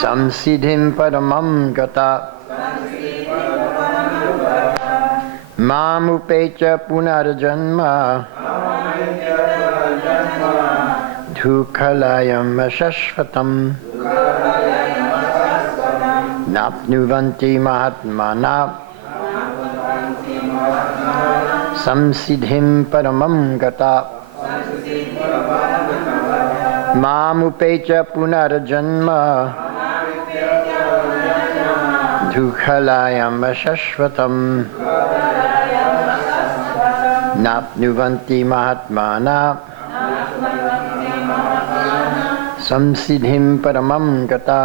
samsiddhim paramam gata mam upecha punarjanma dukhalayam ashashvatam napnuvanti mahatmana samsiddhim paramam gata mam upecha punarjanma dukhalayam ashashvatam napnuvanti mahatmana samsiddhim paramam gata.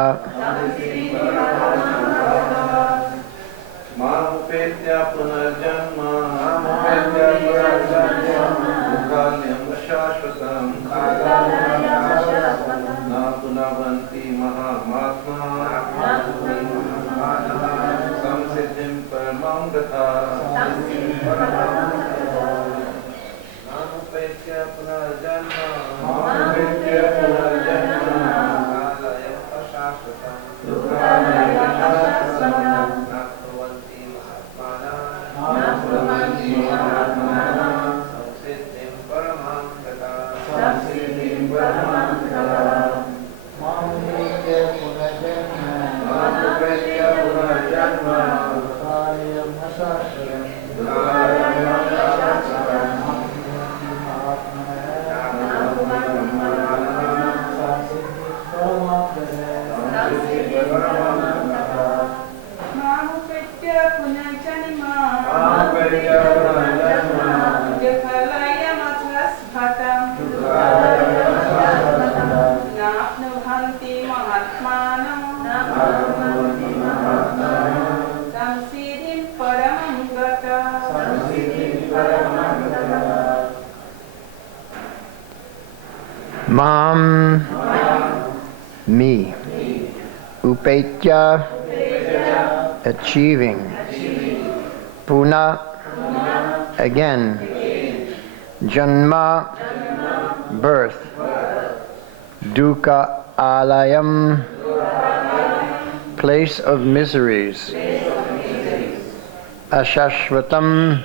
Mam, me, upetya, achieving, puna, again, janma, birth, dukkha alayam, place of miseries, ashashvatam,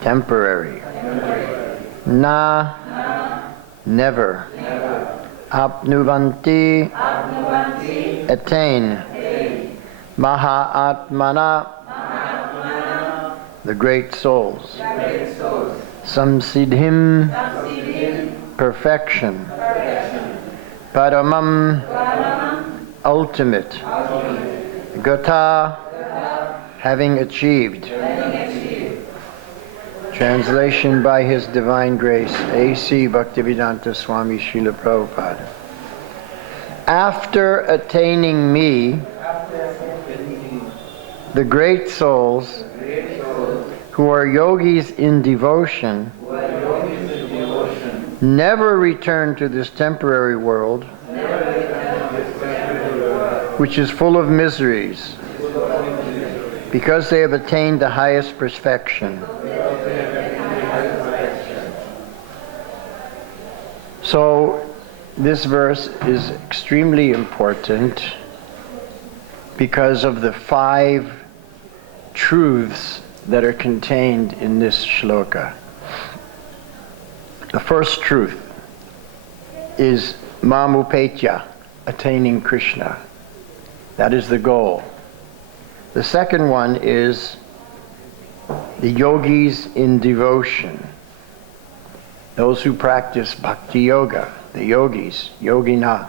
temporary, na, never, apnuvanti, attain, mahatmana, the great souls, samsiddhim, perfection, paramam, ultimate, gata, having achieved. Translation by His Divine Grace, A.C. Bhaktivedanta Swami Srila Prabhupada. After attaining me, the great souls who are yogis in devotion never return to this temporary world, which is full of miseries, because they have attained the highest perfection. So this verse is extremely important because of the 5 truths that are contained in this shloka. The first truth is mamupetya, attaining Krishna. That is the goal. The second one is the yogis in devotion. Those who practice bhakti yoga, the yogis, yogina,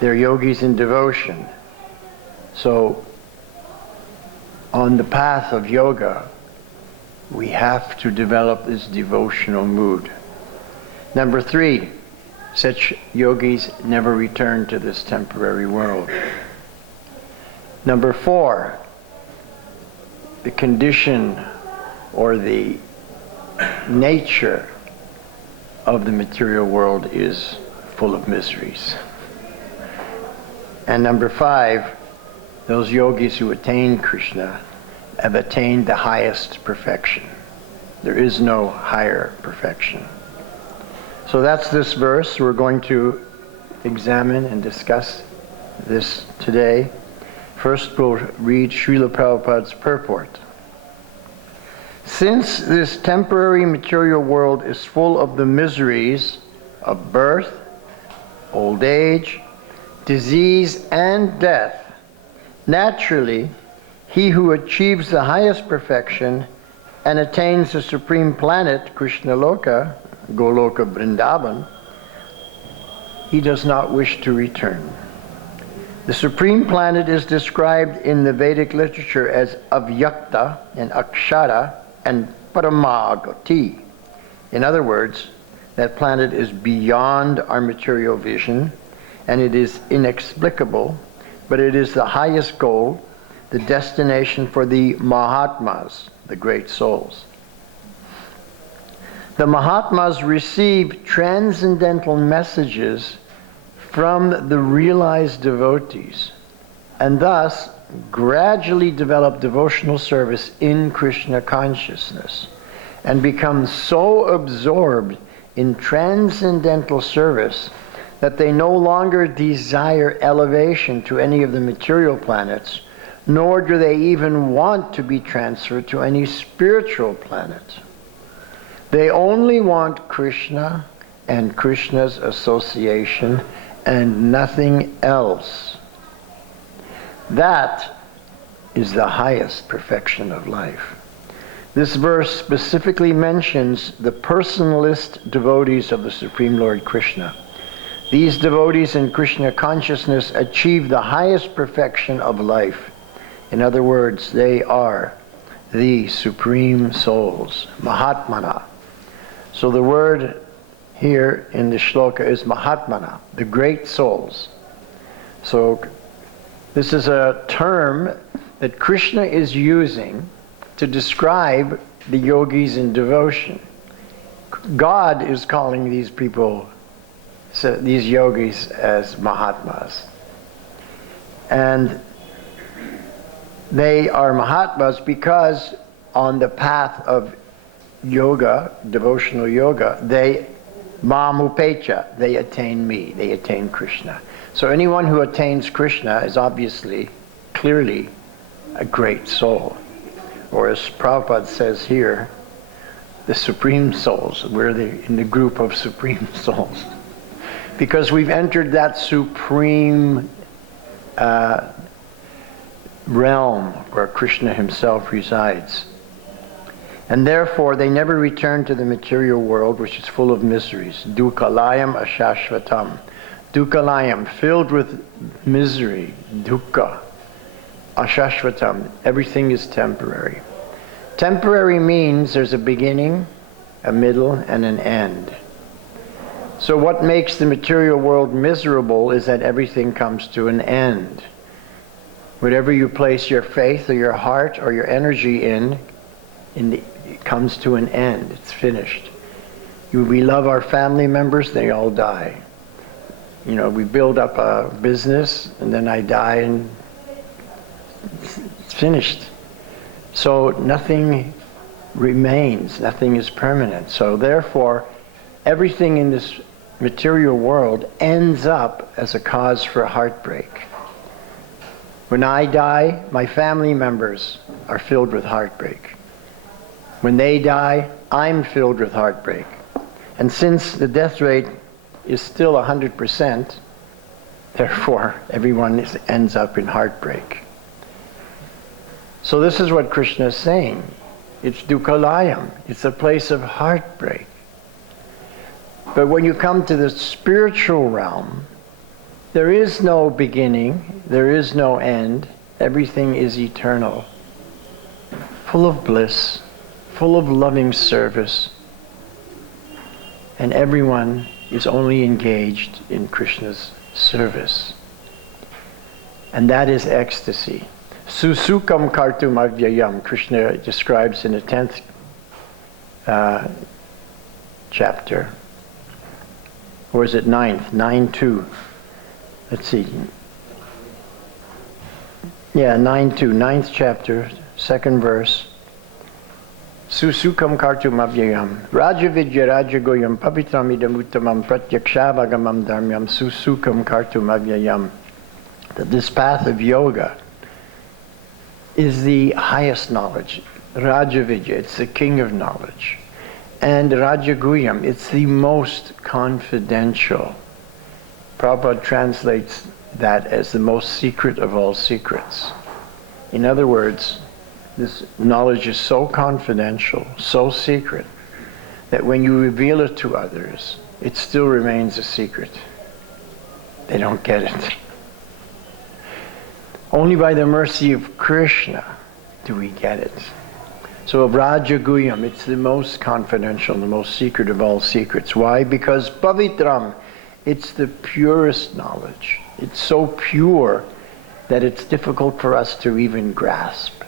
they're yogis in devotion. So, on the path of yoga, we have to develop this devotional mood. Number 3, such yogis never return to this temporary world. Number 4, the condition or the nature of the material world is full of miseries. And number 5, those yogis who attain Krishna have attained the highest perfection. There is no higher perfection. So that's this verse. We're going to examine and discuss this today. First we'll read Srila Prabhupada's purport. Since this temporary material world is full of the miseries of birth, old age, disease, and death, naturally, he who achieves the highest perfection and attains the supreme planet, Krishna Loka, Goloka Vrindavan, he does not wish to return. The supreme planet is described in the Vedic literature as Avyakta and Akshara and Paramagati. In other words, that planet is beyond our material vision, and it is inexplicable, but it is the highest goal, the destination for the Mahatmas, the great souls. The Mahatmas receive transcendental messages from the realized devotees, and thus gradually develop devotional service in Krishna consciousness, and become so absorbed in transcendental service that they no longer desire elevation to any of the material planets, nor do they even want to be transferred to any spiritual planet. They only want Krishna and Krishna's association and nothing else. That is the highest perfection of life. This verse specifically mentions the personalist devotees of the Supreme Lord Krishna. These devotees in Krishna consciousness achieve the highest perfection of life. In other words, they are the supreme souls, Mahatmana. So the word here in the shloka is Mahatmana, the great souls. So this is a term that Krishna is using to describe the yogis in devotion. God is calling these people, these yogis, as Mahatmas. And they are Mahatmas because on the path of yoga, devotional yoga, they Mamupecha, they attain me, they attain Krishna. So anyone who attains Krishna is obviously, clearly, a great soul. Or as Prabhupada says here, the supreme souls. We're in the group of supreme souls. Because we've entered that supreme realm where Krishna himself resides. And therefore, they never return to the material world, which is full of miseries. Dukkhalayam ashashvatam. Dukkhalayam, filled with misery. Dukkha. Ashashvatam. Everything is temporary. Temporary means there's a beginning, a middle, and an end. So what makes the material world miserable is that everything comes to an end. Whatever you place your faith or your heart or your energy in it comes to an end. It's finished. We love our family members, they all die. You know, we build up a business and then I die and it's finished. So nothing remains, nothing is permanent. So therefore, everything in this material world ends up as a cause for heartbreak. When I die, my family members are filled with heartbreak. When they die, I'm filled with heartbreak. And since the death rate is still 100%, therefore everyone ends up in heartbreak. So this is what Krishna is saying. It's dukkhalayam. It's a place of heartbreak. But when you come to the spiritual realm, there is no beginning, there is no end. Everything is eternal, full of bliss, full of loving service, and everyone is only engaged in Krishna's service. And that is ecstasy. Susukam kartum avyayam, Krishna describes in the 10th chapter. Or is it 9th? 9.2. Let's see. Yeah, 9.2, 9th chapter, 2nd verse. Susukam kartum avyayam. Raja vidya raja goyam pavitram idam uttamam pratyakshabagamam dharmyam susukam kartum avyayam. that this path of yoga is the highest knowledge. Rajavidya, it's the king of knowledge. And Rajaguyam, it's the most confidential. Prabhupada translates that as the most secret of all secrets. In other words, this knowledge is so confidential, so secret, that when you reveal it to others, it still remains a secret. They don't get it. Only by the mercy of Krishna do we get it. So Rajaguyam, it's the most confidential, the most secret of all secrets. Why? Because Pavitram, it's the purest knowledge. It's so pure that it's difficult for us to even grasp.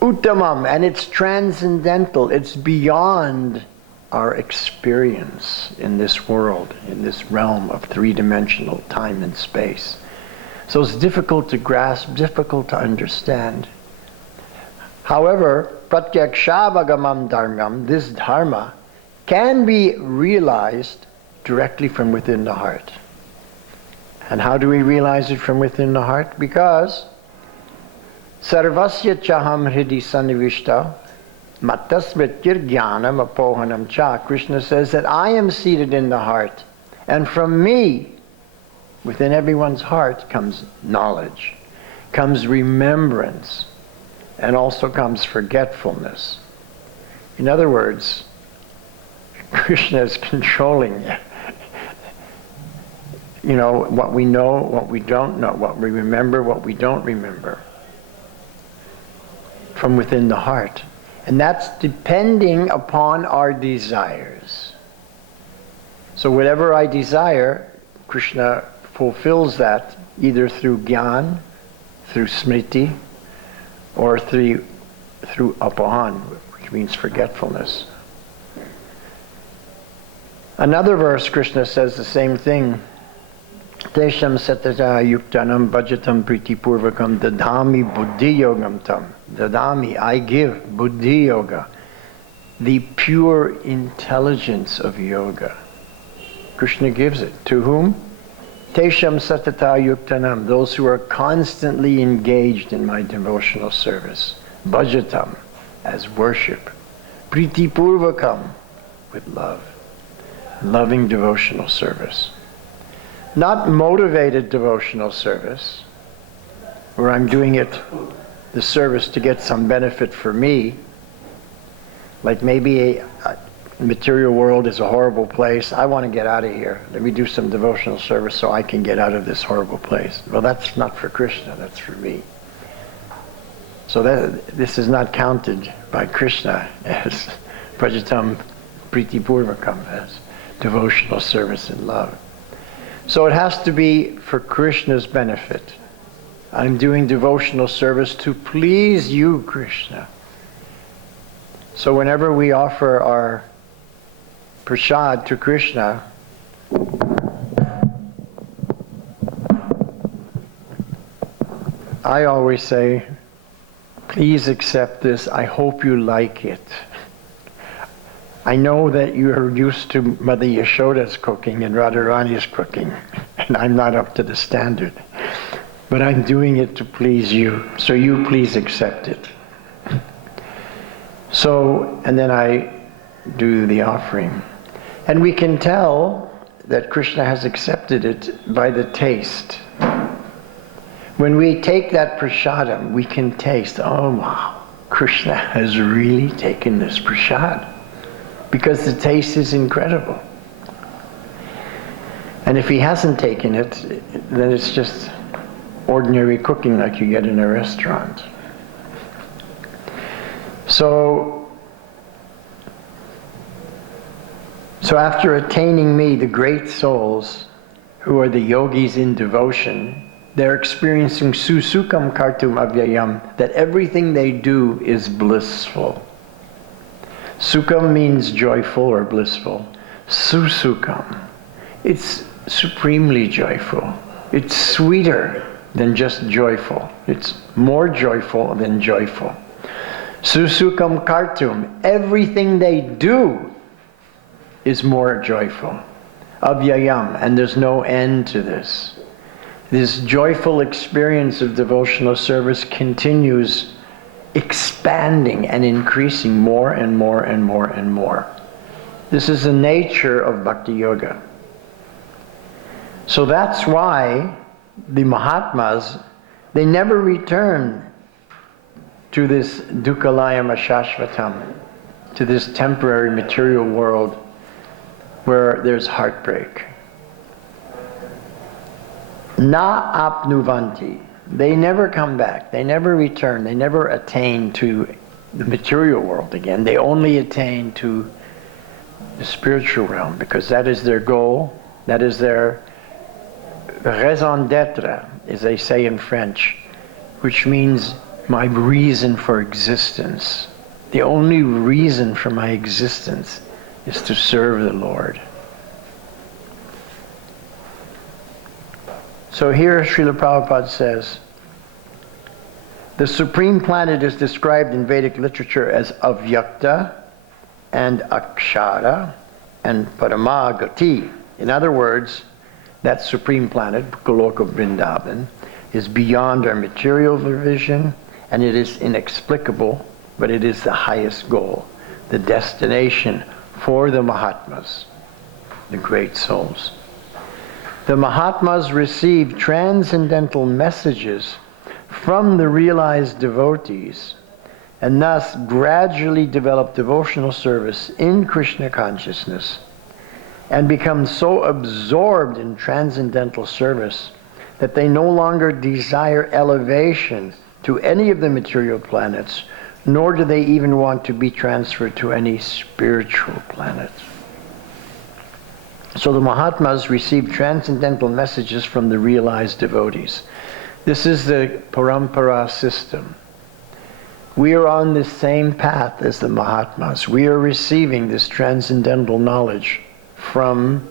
Uttamam, and it's transcendental. It's beyond our experience in this world, in this realm of three-dimensional time and space. So it's difficult to grasp, difficult to understand. However, pratyakshabagamam dharmam, this dharma, can be realized directly from within the heart. And how do we realize it from within the heart? Because sarvasya chaham hridi sanivishta mattasmrityir jnanam apohanam cha. Krishna says that I am seated in the heart, and from me, within everyone's heart, comes knowledge, comes remembrance, and also comes forgetfulness. In other words, Krishna is controlling what we know, what we don't know, what we remember, what we don't remember, from within the heart. And that's depending upon our desires. So whatever I desire, Krishna fulfills that either through jnana, through smriti, or through apohan, which means forgetfulness. Another verse, Krishna says the same thing. Tesham satata yuktanam bhajatam pritipurvakam dadami buddhi yogam tam. Dadami, I give buddhi yoga, the pure intelligence of yoga. Krishna gives it. To whom? Tesham satata yuktanam, those who are constantly engaged in my devotional service. Bhajatam, as worship. Pritipurvakam, with love. Loving devotional service. Not motivated devotional service, where I'm doing it, the service, to get some benefit for me. Like maybe a material world is a horrible place. I want to get out of here. Let me do some devotional service so I can get out of this horrible place. Well, that's not for Krishna, that's for me. So this is not counted by Krishna as Prajatam Priti Purvakam, as devotional service and love. So it has to be for Krishna's benefit. I'm doing devotional service to please you, Krishna. So whenever we offer our prasad to Krishna, I always say, please accept this. I hope you like it. I know that you're used to Mother Yashoda's cooking and Radharani's cooking, and I'm not up to the standard. But I'm doing it to please you, so you please accept it. So, and then I do the offering. And we can tell that Krishna has accepted it by the taste. When we take that prasadam, we can taste, oh wow, Krishna has really taken this prasad. Because the taste is incredible. And if he hasn't taken it, then it's just ordinary cooking like you get in a restaurant. So after attaining me, the great souls, who are the yogis in devotion, they're experiencing susukam kartum avyayam, that everything they do is blissful. Sukham means joyful or blissful. Susukam, it's supremely joyful. It's sweeter than just joyful. It's more joyful than joyful. Susukam kartum, everything they do is more joyful. Avyayam, and there's no end to this. this joyful experience of devotional service continues expanding and increasing more and more and more and more. This is the nature of Bhakti Yoga. So that's why the Mahatmas, they never return to this dukkhalayam ashashvatam, to this temporary material world where there's heartbreak. Na apnuvanti. They never come back. They never return. They never attain to the material world again. They only attain to the spiritual realm, because that is their goal. That is their raison d'être, as they say in French, which means my reason for existence. The only reason for my existence is to serve the Lord. So here Srila Prabhupada says, the supreme planet is described in Vedic literature as Avyakta and Akshara and Paramagati. In other words, that supreme planet, Goloka Vrindavan, is beyond our material vision, and it is inexplicable, but it is the highest goal, the destination for the Mahatmas, the great souls. The Mahatmas receive transcendental messages from the realized devotees, and thus gradually develop devotional service in Krishna consciousness, and become so absorbed in transcendental service that they no longer desire elevation to any of the material planets, nor do they even want to be transferred to any spiritual planet. So the Mahatmas receive transcendental messages from the realized devotees. This is the parampara system. We are on the same path as the Mahatmas. We are receiving this transcendental knowledge from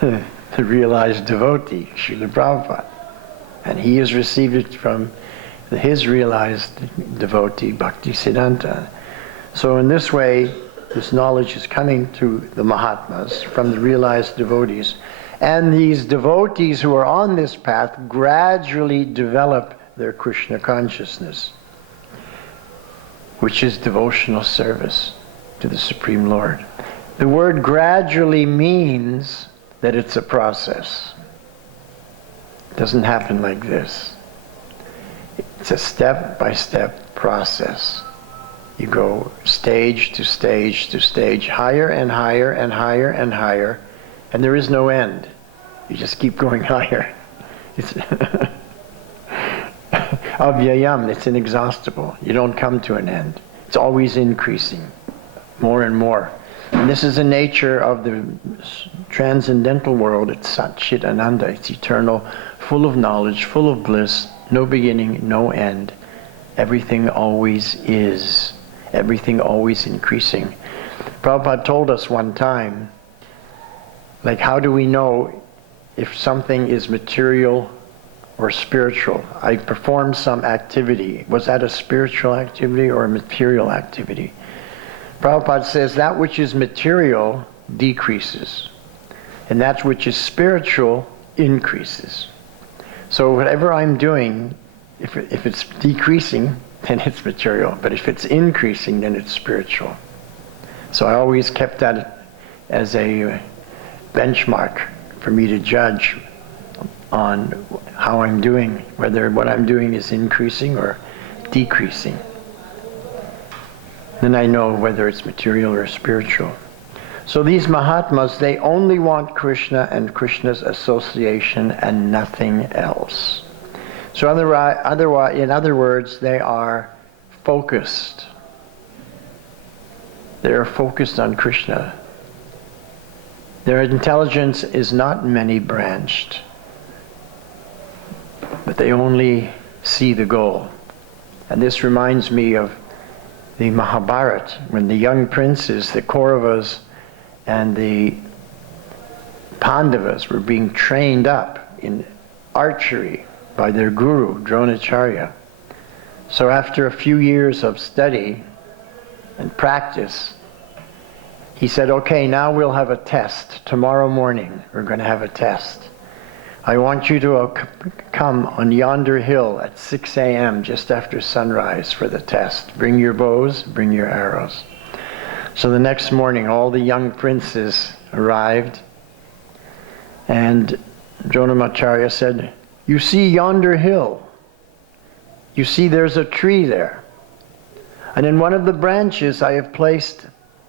the realized devotee, Srila Prabhupada. And he has received it from his realized devotee, Bhaktisiddhanta. So in this way, this knowledge is coming to the Mahatmas from the realized devotees. And these devotees who are on this path gradually develop their Krishna consciousness, which is devotional service to the Supreme Lord. The word gradually means that it's a process. It doesn't happen like this. It's a step-by-step process. You go stage to stage to stage, higher and higher and higher and higher, and there is no end. You just keep going higher. It's avyayam, it's inexhaustible. You don't come to an end. It's always increasing, more and more. And this is the nature of the transcendental world. It's Sat Chit Ananda. It's eternal, full of knowledge, full of bliss, no beginning, no end. Everything always is. Everything always increasing. Prabhupada told us one time, like, how do we know if something is material or spiritual? I performed some activity. Was that a spiritual activity or a material activity? Prabhupada says that which is material decreases, and that which is spiritual increases. So whatever I'm doing, if it's decreasing, then it's material. But if it's increasing, then it's spiritual. So I always kept that as a benchmark for me to judge on how I'm doing, whether what I'm doing is increasing or decreasing. Then I know whether it's material or spiritual. So these Mahatmas, they only want Krishna and Krishna's association and nothing else. So in other words, they are focused. They are focused on Krishna. Their intelligence is not many-branched, but they only see the goal. And this reminds me of the Mahabharata, when the young princes, the Kauravas and the Pandavas, were being trained up in archery by their guru, Dronacharya. So after a few years of study and practice, he said, okay, now we'll have a test. Tomorrow morning we're going to have a test. I want you to come on yonder hill at 6 a.m. just after sunrise for the test. Bring your bows, bring your arrows. So the next morning, all the young princes arrived, and Dronamacharya said, you see yonder hill. You see there's a tree there. And in one of the branches I have placed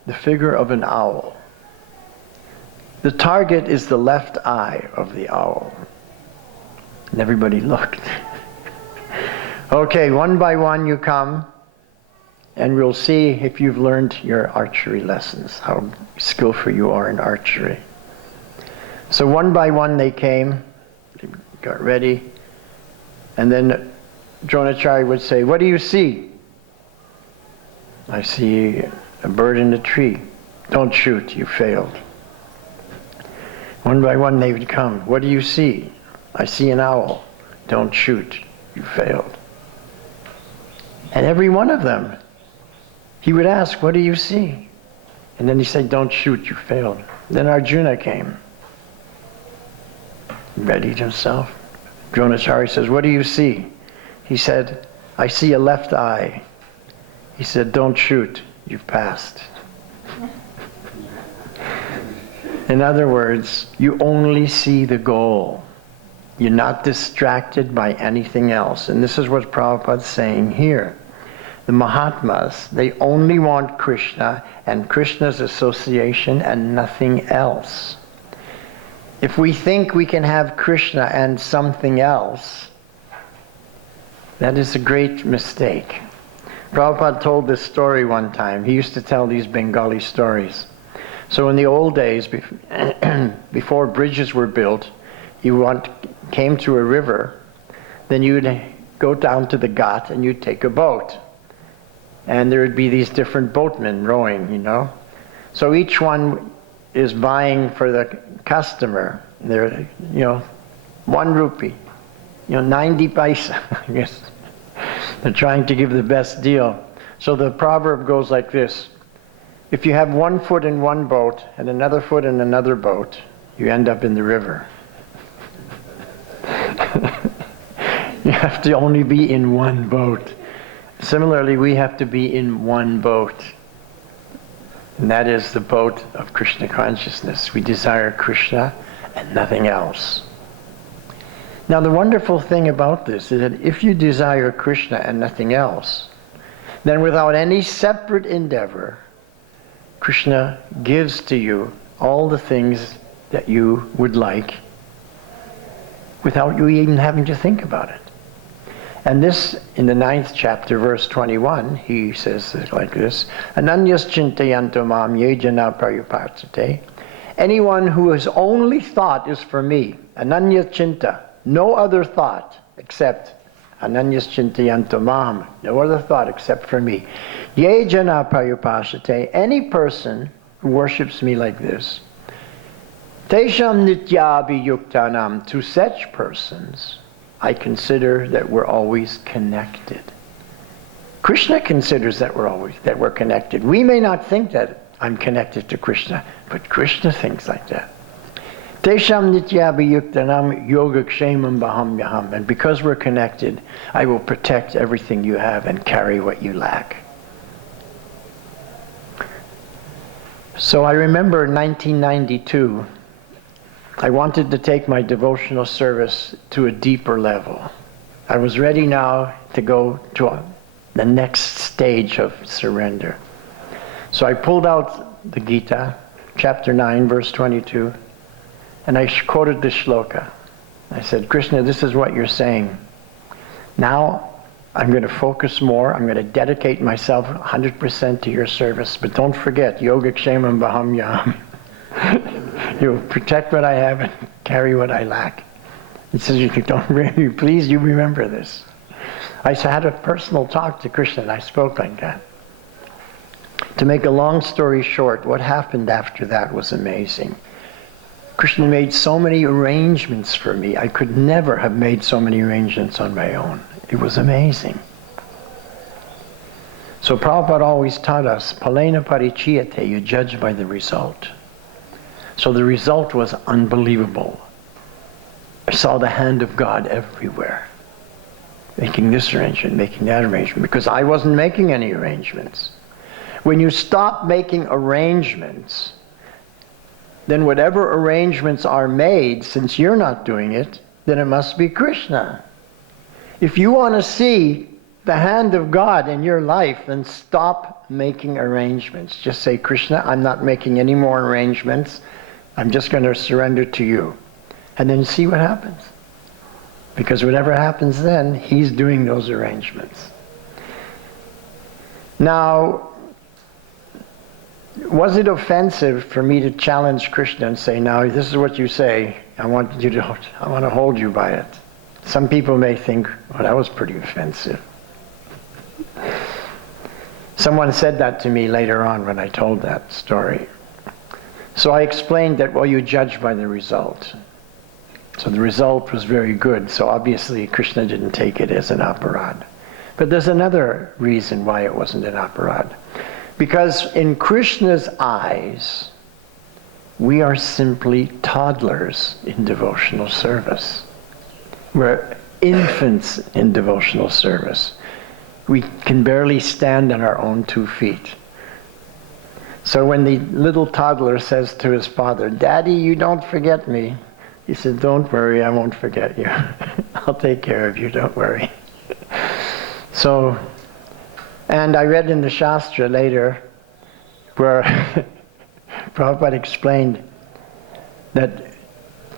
the figure of an owl. The target is the left eye of the owl. And everybody looked. Okay, one by one you come, and we'll see if you've learned your archery lessons, how skillful you are in archery. So one by one they came, they got ready, and then Dronacharya would say, what do you see? I see a bird in a tree. Don't shoot, you failed. One by one they would come. What do you see? I see an owl. Don't shoot, you failed. And every one of them, he would ask, what do you see? And then he said, don't shoot, you failed. Then Arjuna came. He readied himself. Dronacharya says, what do you see? He said, I see a left eye. He said, don't shoot, you've passed. In other words, you only see the goal. You're not distracted by anything else. And this is what Prabhupada's saying here. The Mahatmas, they only want Krishna and Krishna's association and nothing else. If we think we can have Krishna and something else, that is a great mistake. Prabhupada told this story one time. He used to tell these Bengali stories. So in the old days, before bridges were built, you came to a river, then you would go down to the ghat and you'd take a boat. And there would be these different boatmen rowing, you know. So each one is vying for the customer. They're, 1 rupee, 90 paisa, I guess. They're trying to give the best deal. So the proverb goes like this. If you have 1 foot in one boat and another foot in another boat, you end up in the river. You have to only be in one boat. Similarly, we have to be in one boat. And that is the boat of Krishna consciousness. We desire Krishna and nothing else. Now the wonderful thing about this is that if you desire Krishna and nothing else, then without any separate endeavor, Krishna gives to you all the things that you would like without you even having to think about it. And this, in the 9th chapter, verse 21, he says like this, Ananyas chintayanto mam ye jana prayupartate. Anyone whose only thought is for me, ananya chinta, no other thought except Ananyas chintayanto mam, no other thought except for me. Ye jana prayupasate, any person who worships me like this, tesham nityabi yuktanam, to such persons, I consider that we're always connected. Krishna considers that we're connected. We may not think that I'm connected to Krishna, but Krishna thinks like that. Tesham nityabi yuktanam yogakshemam bahamyaham. And because we're connected, I will protect everything you have and carry what you lack. So I remember in 1992, I wanted to take my devotional service to a deeper level. I was ready now to go to the next stage of surrender. So I pulled out the Gita, chapter 9, verse 22, and I quoted this shloka. I said, Krishna, this is what you're saying. Now I'm going to focus more. I'm going to dedicate myself 100% to your service. But don't forget, yogakshemam bahamyam. You'll protect what I have and carry what I lack. He says, please you remember this. I had a personal talk to Krishna and I spoke like that. To make a long story short, what happened after that was amazing. Krishna made so many arrangements for me. I could never have made so many arrangements on my own. It was amazing. So Prabhupada always taught us, palena parichiyate, you judge by the result. So the result was unbelievable. I saw the hand of God everywhere, making this arrangement, making that arrangement, because I wasn't making any arrangements. When you stop making arrangements, then whatever arrangements are made, since you're not doing it, then it must be Krishna. If you want to see the hand of God in your life, then stop making arrangements. Just say, Krishna, I'm not making any more arrangements. I'm just going to surrender to you. And then see what happens. Because whatever happens then, he's doing those arrangements. Now, was it offensive for me to challenge Krishna and say, now this is what you say, I want to hold you by it? Some people may think, well, that was pretty offensive. Someone said that to me later on when I told that story. So I explained that, well, you judge by the result. So the result was very good, so obviously Krishna didn't take it as an aparad. But there's another reason why it wasn't an aparad. Because in Krishna's eyes, we are simply toddlers in devotional service. We're infants in devotional service. We can barely stand on our own 2 feet. So when the little toddler says to his father, Daddy, you don't forget me. He said, don't worry, I won't forget you. I'll take care of you, don't worry. So, and I read in the Shastra later where Prabhupada explained that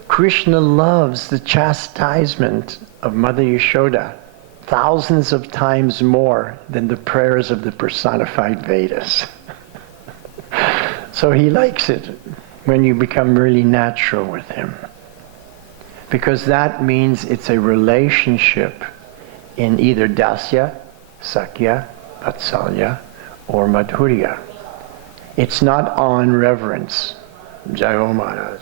Krishna loves the chastisement of Mother Yashoda thousands of times more than the prayers of the personified Vedas. So he likes it when you become really natural with him. Because that means it's a relationship in either Dasya, Sakhya, Vatsalya, or Madhurya. It's not on reverence. Jai Ho Maharaj.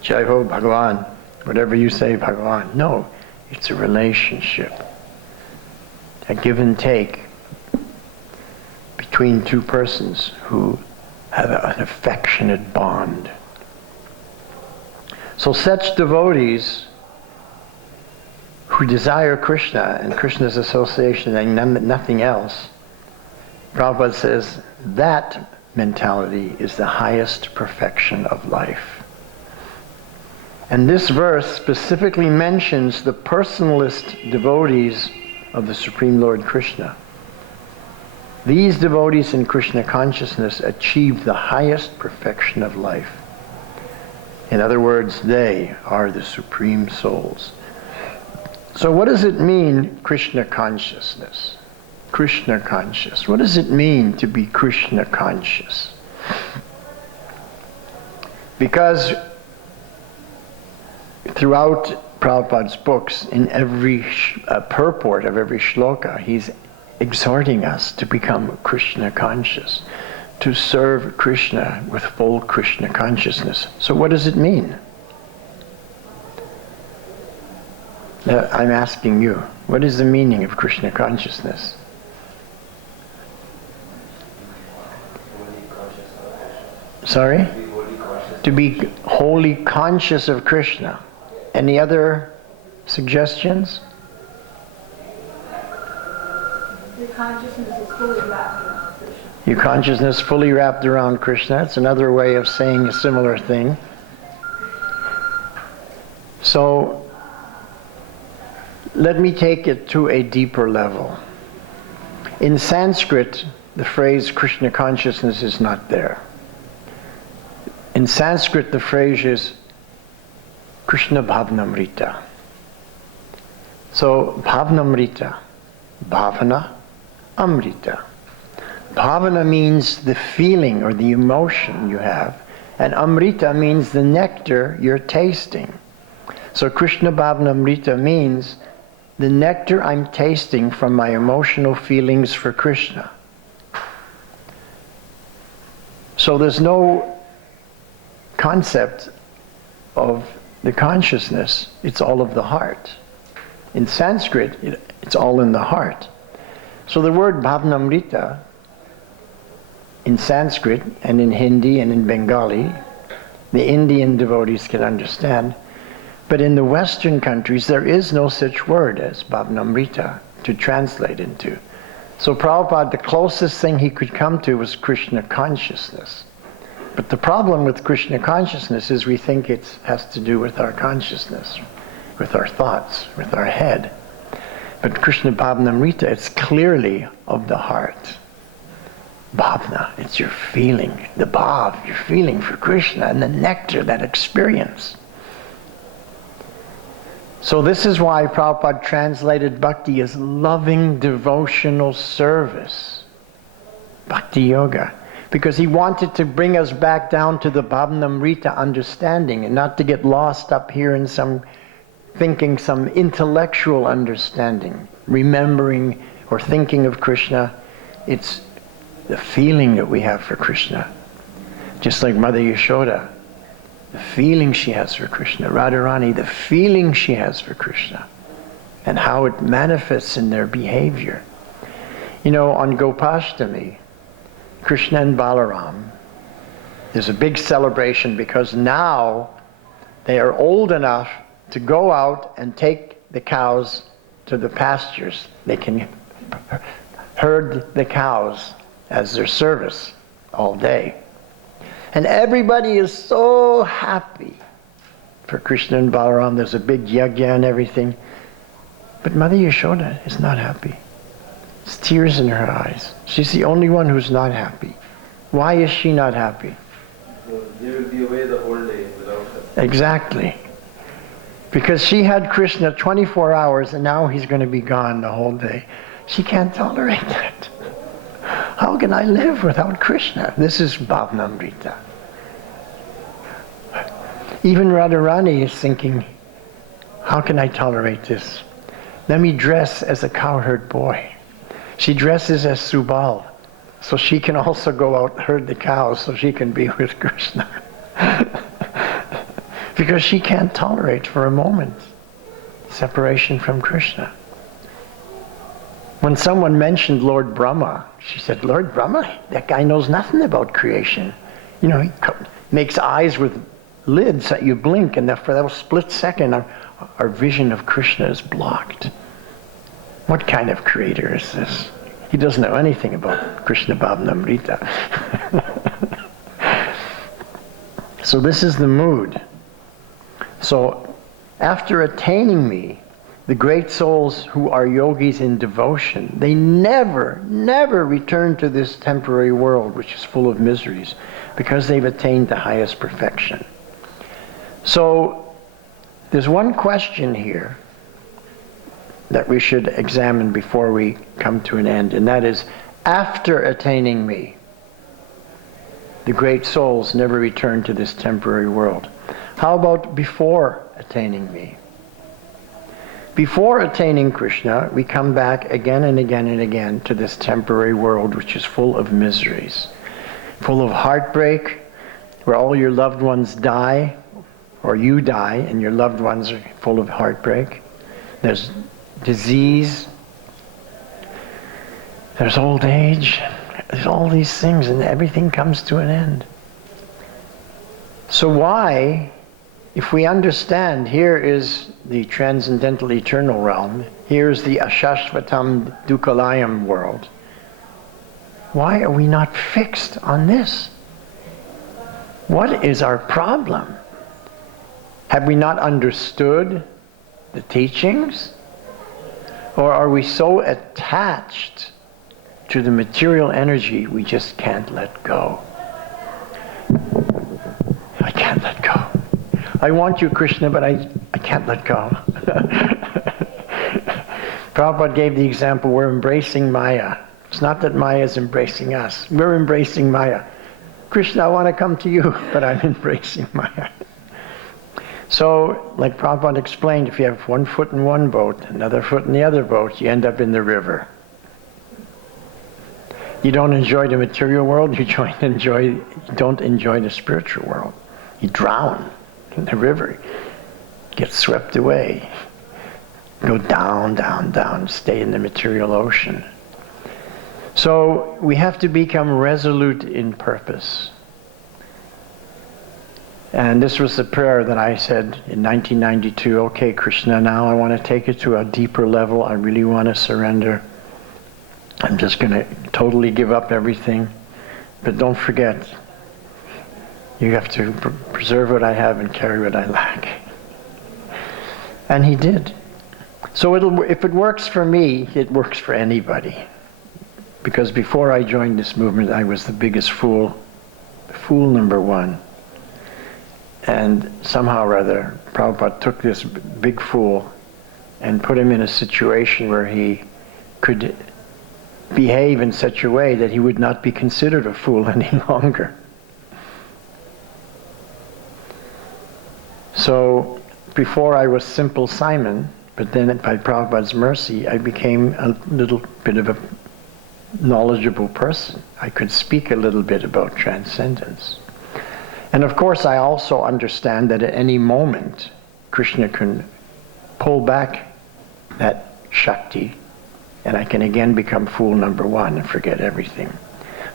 Jai Ho Bhagavan. Whatever you say, Bhagavan. No, it's a relationship. A give and take between two persons who have an affectionate bond. So such devotees who desire Krishna and Krishna's association and nothing else, Prabhupada says that mentality is the highest perfection of life. And this verse specifically mentions the personalist devotees of the Supreme Lord Krishna. These devotees in Krishna consciousness achieve the highest perfection of life. In other words, they are the supreme souls. So what does it mean, Krishna consciousness? Krishna conscious. What does it mean to be Krishna conscious? Because throughout Prabhupada's books, in every purport of every shloka, he's exhorting us to become Krishna conscious, to serve Krishna with full Krishna consciousness. So what does it mean? I'm asking you, what is the meaning of Krishna consciousness? Sorry? To be wholly conscious of Krishna. Any other suggestions? Your consciousness is fully wrapped around Krishna. Your consciousness fully wrapped around Krishna. That's another way of saying a similar thing. So, let me take it to a deeper level. In Sanskrit, the phrase Krishna consciousness is not there. In Sanskrit, the phrase is Krishna Bhavanamrita. So, Bhavanamrita, Bhavana, Amrita. Bhavana means the feeling or the emotion you have, and Amrita means the nectar you're tasting. So Krishna Bhavanamrita means the nectar I'm tasting from my emotional feelings for Krishna. So there's no concept of the consciousness, it's all of the heart. In Sanskrit, it's all in the heart. So the word Bhavanamrita in Sanskrit and in Hindi and in Bengali, the Indian devotees can understand, But in the Western countries, there is no such word as Bhavnamrita to translate into. So Prabhupada, the closest thing he could come to was Krishna consciousness. But the problem with Krishna consciousness is we think it has to do with our consciousness, with our thoughts, with our head. But Krishna Bhavnamrita, it's clearly of the heart. Bhavna, it's your feeling, the bhav, your feeling for Krishna and the nectar, that experience. So this is why Prabhupada translated bhakti as loving devotional service, bhakti yoga, because he wanted to bring us back down to the Bhavnamrita understanding and not to get lost up here in some thinking, some intellectual understanding, remembering or thinking of Krishna. It's the feeling that we have for Krishna. Just like Mother Yashoda, the feeling she has for Krishna. Radharani, the feeling she has for Krishna. And how it manifests in their behavior. You know, on Gopashtami, Krishna and Balaram, there's a big celebration because now they are old enough to go out and take the cows to the pastures. They can herd the cows as their service all day. And everybody is so happy for Krishna and Balaram. There's a big yagya and everything. But Mother Yashoda is not happy. There's tears in her eyes. She's the only one who's not happy. Why is she not happy? They will be away the whole day without her. Exactly. Because she had Krishna 24 hours and now he's going to be gone the whole day. She can't tolerate that. How can I live without Krishna? This is Bhavnamrita. Even Radharani is thinking, how can I tolerate this? Let me dress as a cowherd boy. She dresses as Subal, so she can also go out and herd the cows, so she can be with Krishna. Because she can't tolerate for a moment separation from Krishna. When someone mentioned Lord Brahma, she said, Lord Brahma? That guy knows nothing about creation. You know, he makes eyes with lids that you blink, and for that split second, our vision of Krishna is blocked. What kind of creator is this? He doesn't know anything about Krishna Bhavnamrita. So this is the mood. So after attaining me, the great souls who are yogis in devotion, they never, never return to this temporary world which is full of miseries because they've attained the highest perfection. So there's one question here that we should examine before we come to an end, and that is, after attaining me, the great souls never return to this temporary world. How about before attaining me? Before attaining Krishna, we come back again and again and again to this temporary world which is full of miseries, full of heartbreak, where all your loved ones die, or you die and your loved ones are full of heartbreak. There's disease, there's old age, there's all these things, and everything comes to an end. So why, if we understand here is the transcendental eternal realm, here is the ashashvatam dukkhalayam world, why are we not fixed on this? What is our problem? Have we not understood the teachings? Or are we so attached to the material energy we just can't let go? I can't let go. I want you, Krishna, but I can't let go. Prabhupada gave the example, we're embracing Maya. It's not that Maya is embracing us. We're embracing Maya. Krishna, I want to come to you, but I'm embracing Maya. So, like Prabhupada explained, if you have one foot in one boat, another foot in the other boat, you end up in the river. You don't enjoy the material world, you don't enjoy the spiritual world. You drown in the river, get swept away, go down, down, down, stay in the material ocean. So we have to become resolute in purpose. And this was the prayer that I said in 1992, okay, Krishna, now I want to take it to a deeper level. I really want to surrender. I'm just going to totally give up everything. But don't forget, you have to preserve what I have and carry what I lack. And he did. So if it works for me, it works for anybody. Because before I joined this movement, I was the biggest fool number one. And somehow or other, Prabhupada took this big fool and put him in a situation where he could behave in such a way that he would not be considered a fool any longer. So before I was simple Simon, but then by Prabhupada's mercy, I became a little bit of a knowledgeable person. I could speak a little bit about transcendence. And of course, I also understand that at any moment, Krishna can pull back that Shakti, and I can again become fool number one and forget everything.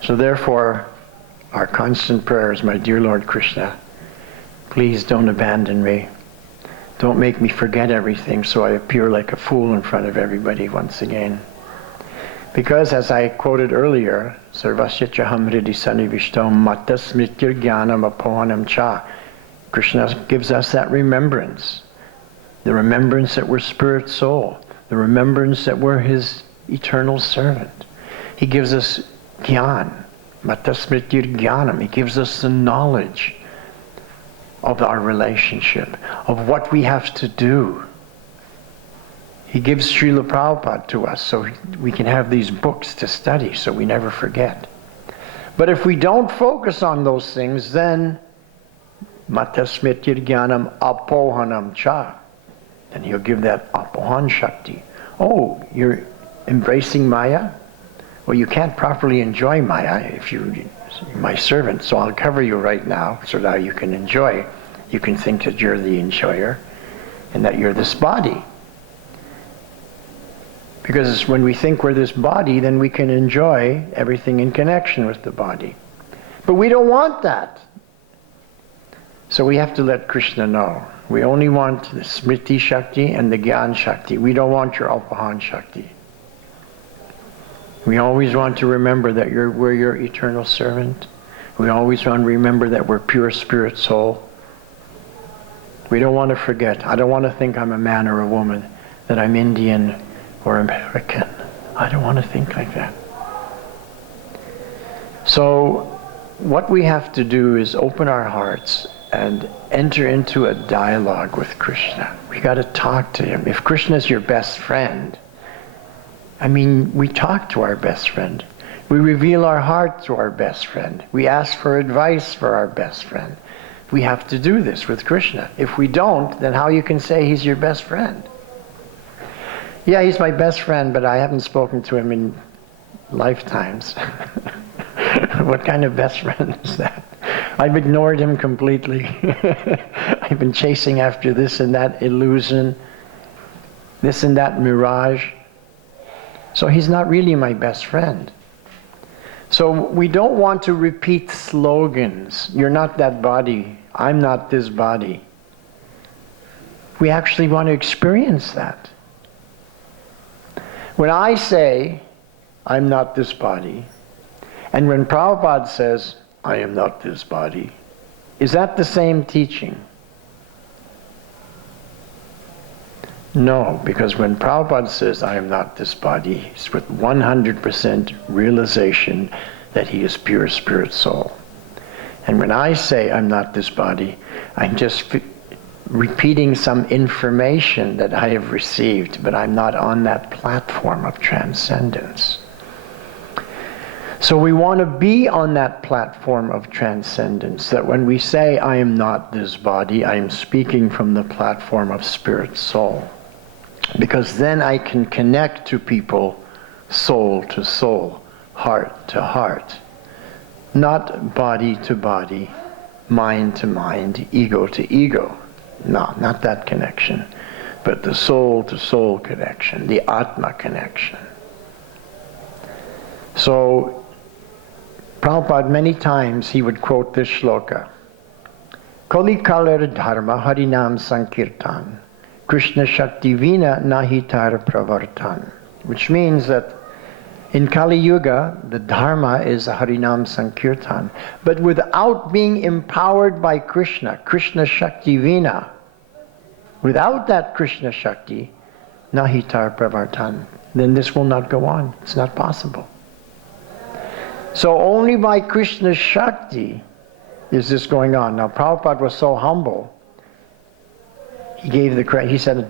So therefore, our constant prayer is, my dear Lord Krishna, please don't abandon me. Don't make me forget everything so I appear like a fool in front of everybody once again. Because as I quoted earlier, Sarvasya chaham hridi sanivishtam matta smritir jnanam apohanam cha. Krishna gives us that remembrance. The remembrance that we're spirit soul. The remembrance that we're his eternal servant. He gives us jnana. Matta smritir jnanam. He gives us the knowledge of our relationship, of what we have to do. He gives Srila Prabhupada to us so we can have these books to study so we never forget. But if we don't focus on those things, then Mata Smritir Jnanam Apohanam Cha. And he'll give that Apohan Shakti. Oh, you're embracing Maya? Well, you can't properly enjoy Maya if you're my servant, so I'll cover you right now so that you can enjoy. You can think that you're the enjoyer and that you're this body. Because when we think we're this body, then we can enjoy everything in connection with the body. But we don't want that. So we have to let Krishna know. We only want the Smriti Shakti and the Gyan Shakti. We don't want your Alpahan Shakti. We always want to remember that we're your eternal servant. We always want to remember that we're pure spirit soul. We don't want to forget. I don't want to think I'm a man or a woman, that I'm Indian or American. I don't want to think like that. So what we have to do is open our hearts and enter into a dialogue with Krishna. We got to talk to him. If Krishna is your best friend, I mean, we talk to our best friend. We reveal our heart to our best friend. We ask for advice for our best friend. We have to do this with Krishna. If we don't, then how you can say he's your best friend? Yeah, he's my best friend, but I haven't spoken to him in lifetimes. What kind of best friend is that? I've ignored him completely. I've been chasing after this and that illusion, this and that mirage. So he's not really my best friend. So we don't want to repeat slogans. You're not that body. I'm not this body. We actually want to experience that. When I say, I'm not this body, and when Prabhupada says, I am not this body, is that the same teaching? No, because when Prabhupada says, I am not this body, it's with 100% realization that he is pure spirit soul. And when I say I'm not this body, I'm just repeating some information that I have received, but I'm not on that platform of transcendence. So we want to be on that platform of transcendence, that when we say I am not this body, I am speaking from the platform of spirit soul. Because then I can connect to people soul to soul, heart to heart. Not body to body, mind to mind, ego to ego. No, not that connection. But the soul to soul connection, the Atma connection. So, Prabhupada, many times he would quote this shloka. Kali kaler dharma harinam sankirtan. Krishna Shakti Vina Nahitar Pravartan. Which means that in Kali Yuga, the Dharma is a Harinam Sankirtan. But without being empowered by Krishna, Krishna Shakti Vina, without that Krishna Shakti, Nahitar Pravartan, then this will not go on. It's not possible. So only by Krishna Shakti is this going on. Now Prabhupada was so humble. He gave the credit. He said,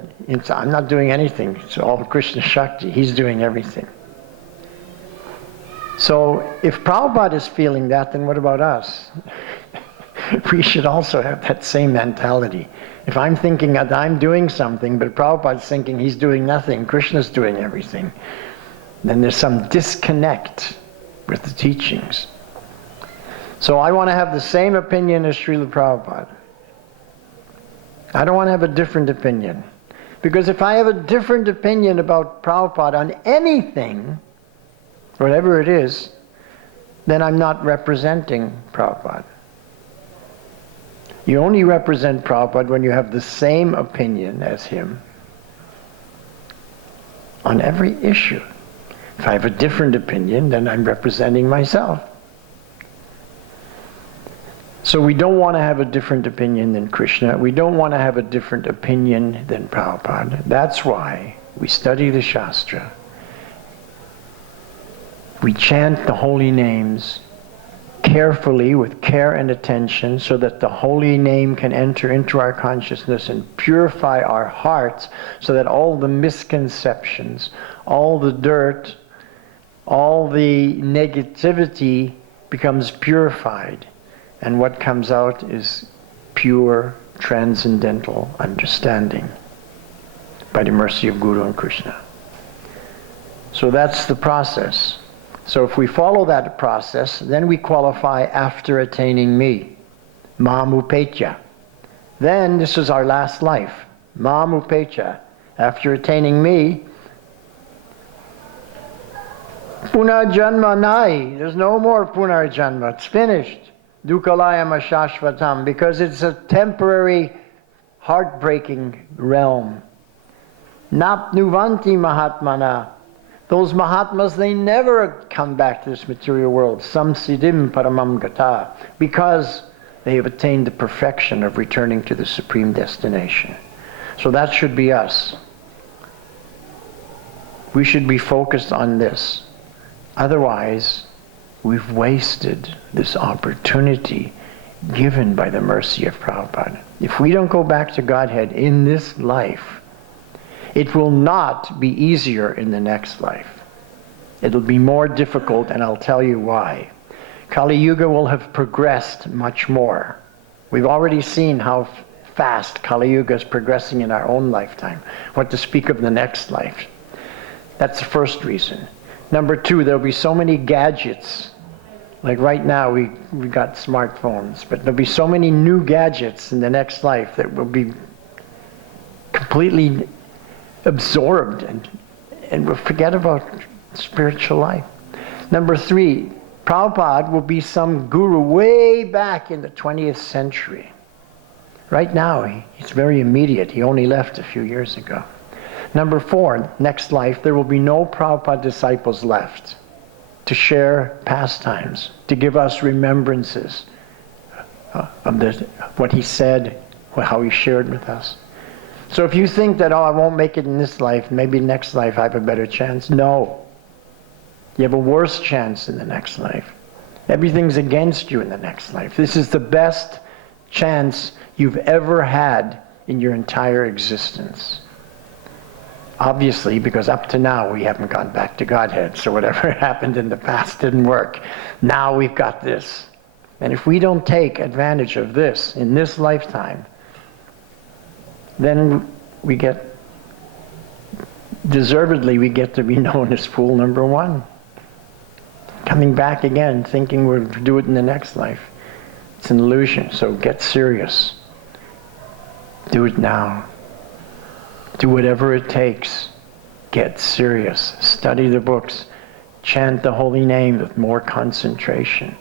I'm not doing anything. It's all Krishna Shakti. He's doing everything. So if Prabhupada is feeling that, then what about us? We should also have that same mentality. If I'm thinking that I'm doing something, but Prabhupada's thinking he's doing nothing, Krishna's doing everything, then there's some disconnect with the teachings. So I want to have the same opinion as Srila Prabhupada. I don't want to have a different opinion. Because if I have a different opinion about Prabhupada on anything, whatever it is, then I'm not representing Prabhupada. You only represent Prabhupada when you have the same opinion as him on every issue. If I have a different opinion, then I'm representing myself. So we don't want to have a different opinion than Krishna. We don't want to have a different opinion than Prabhupada. That's why we study the Shastra. We chant the holy names carefully, with care and attention, so that the holy name can enter into our consciousness and purify our hearts, so that all the misconceptions, all the dirt, all the negativity becomes purified. And what comes out is pure, transcendental understanding by the mercy of Guru and Krishna. So that's the process. So if we follow that process, then we qualify after attaining me, Mamupetya. Then this is our last life, Mamupetya. After attaining me, Punarjanma nai. There's no more Punarjanma. It's finished. Dukalayama Shashvatam, because it's a temporary, heartbreaking realm. Napnuvanti Mahatmana. Those Mahatmas, they never come back to this material world. Samsiddhim Paramam Gata. Because they have attained the perfection of returning to the supreme destination. So that should be us. We should be focused on this. Otherwise, we've wasted this opportunity given by the mercy of Prabhupada. If we don't go back to Godhead in this life, it will not be easier in the next life. It'll be more difficult, and I'll tell you why. Kali Yuga will have progressed much more. We've already seen how fast Kali Yuga is progressing in our own lifetime. What to speak of the next life. That's the first reason. Number two, there'll be so many gadgets. Like right now, we got smartphones, but there'll be so many new gadgets in the next life that will be completely absorbed, and we'll forget about spiritual life. Number three, Prabhupada will be some guru way back in the 20th century. Right now, he's very immediate. He only left a few years ago. Number four, next life, there will be no Prabhupada disciples left to share pastimes, to give us remembrances of what he said, how he shared with us. So if you think that, I won't make it in this life, maybe next life I have a better chance. No. You have a worse chance in the next life. Everything's against you in the next life. This is the best chance you've ever had in your entire existence. Obviously, because up to now we haven't gone back to Godhead, so whatever happened in the past didn't work. Now we've got this. And if we don't take advantage of this in this lifetime, then deservedly we get to be known as fool number one. Coming back again, thinking we'll do it in the next life. It's an illusion, so get serious. Do it now. Do whatever it takes. Get serious. Study the books. Chant the holy name with more concentration.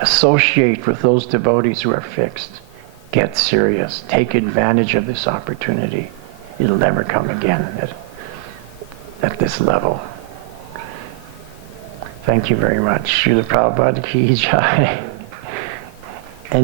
Associate with those devotees who are fixed. Get serious. Take advantage of this opportunity. It'll never come again at this level. Thank you very much. Srila Prabhupada Ki Jai.